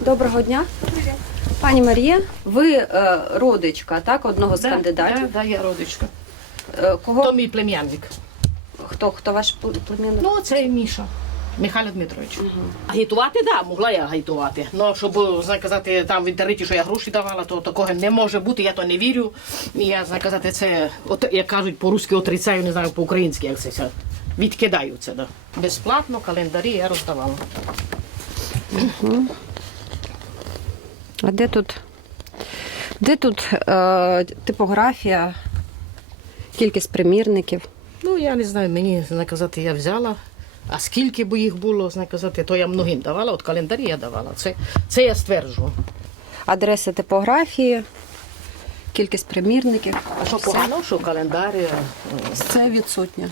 Доброго дня. Пані Марія, ви е, родичка, так, одного з Да, кандидатів. Да, да, я родичка. Е, кого То мій племянник. хто, хто ваш пл- племінник? Ну, це Міша. Михайло Дмитрович. Агітувати, так, да, могла я агітувати. Ну, щоб, знаю казати, там в інтернеті, що я гроші давала, то такого не може бути, я то не вірю. І я, знаю казати, це, от, як кажуть по-русски, отрицаю, не знаю по-українськи, як це, це відкидаю це. Да. Безплатно календарі я роздавала. А де тут? Де тут е, типографія, кількість примірників? Ну, я не знаю, мені, знаю казати, я взяла. А скільки б їх було, знаю казати, то я многим давала, от календарі я давала. Це, це я стверджую. Адреси типографії, кількість примірників. А що погано, що календар. е, Це відсутнє.